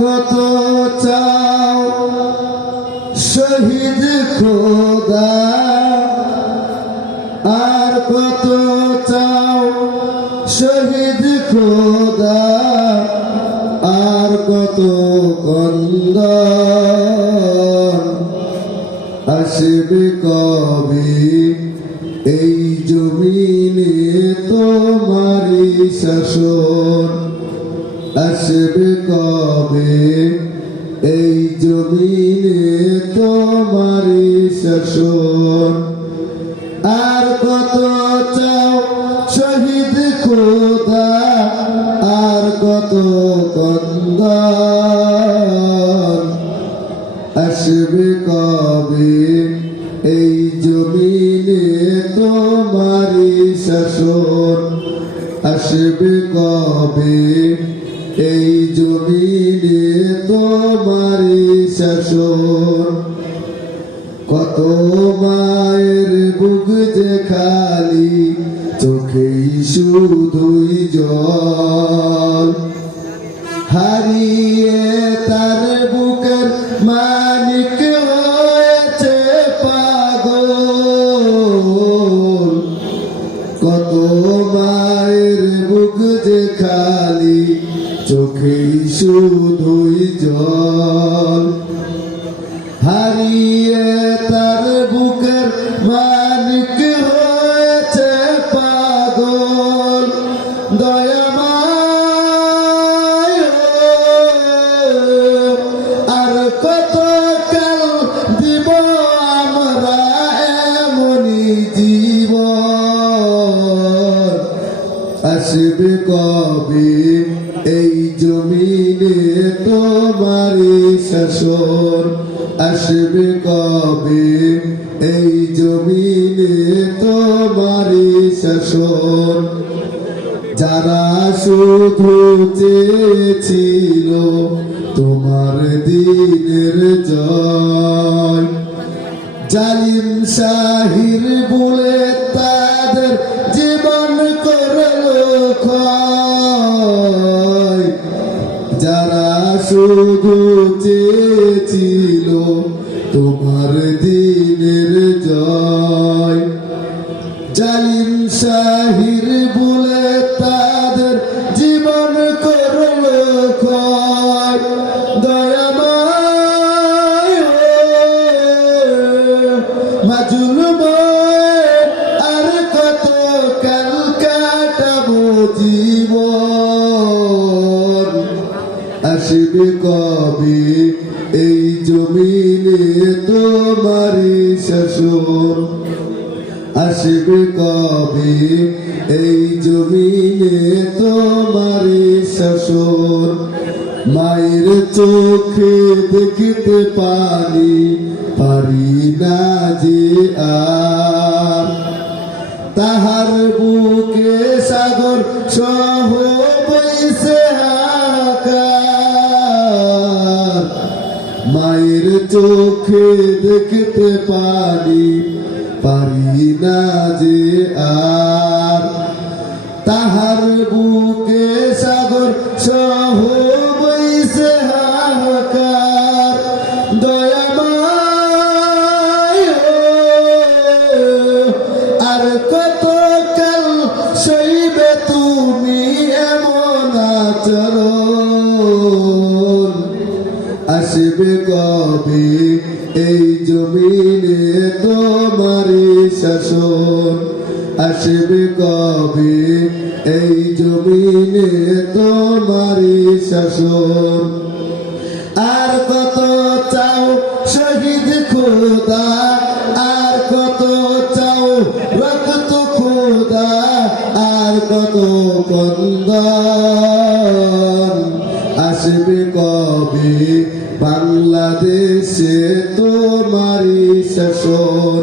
কত চাও শহীদ খোদা, আর কত চাও শহীদ খোদা, আর কত কন্দন আসবে কবে এই জমিনে তোমারি শাসন, আসবে কবে এই জমিনে তোমারি শাসন। আর কত চাও শহীদ খোদা, আর কত কন্দন আসবে কবে এই জমিনে তোমারি শাসন, আসবে কবে এই জমিনে তোমারি শাসন। কত মায়ের বুক যে খালি, চোখেই শুধুই জল, হারিয়ে তার বুকের মানিক হয়েছে পাগল। কত মায়ের বুক যে খালি, চোখেই শুধুই জল, হারিয়ে তার বুকের মালিক হয়েছে পাগল। দয়াময় আর কত কাল দিব আমরা এমনি জীবন, আসবে কবে এই জমিনে তোমারি শাসন, আসবে কবে এই জমিনে তোমারি শাসন। যারা শুধু চেয়েছিল তোমার দিনের জয়, জালিম শাহির বলে তাদের জীবন করলো ক্ষয়। যারা শুধু চেয়েছিল তোমার দিনের জয়, জালিম শাহির বলে তাদের জীবন করলো ক্ষয়। দয়াময় মাজলুময় আর কত কাল কাটাবো জীবন, আসবে কবে এই জমিনে তোমারি শাসন, আসবে কবে এই জমিনে তোমারি শাসন। মায়ের চোখে দেখতে পারি না যে আর, তাহার বুকে সাগর সহ বইছে হাহাকার। মায়ের চোখে দেখতে পারি না যে আর, তাহার বুকে সাগর সহ বইছে হাহাকার। দয়াময় আর কত কাল সইবে তুমি এমন আচরণ, আসবে কবে এই জমিনে তোমারি শাসন, আসবে কবে এই জমিনে তোমারি শাসন। আর কত চাও শহীদ খোদা, আর কত চাও রক্ত খোদা, আর কত কন্দন আসবে কবে বাংলাদেশে তোমারি শাসন,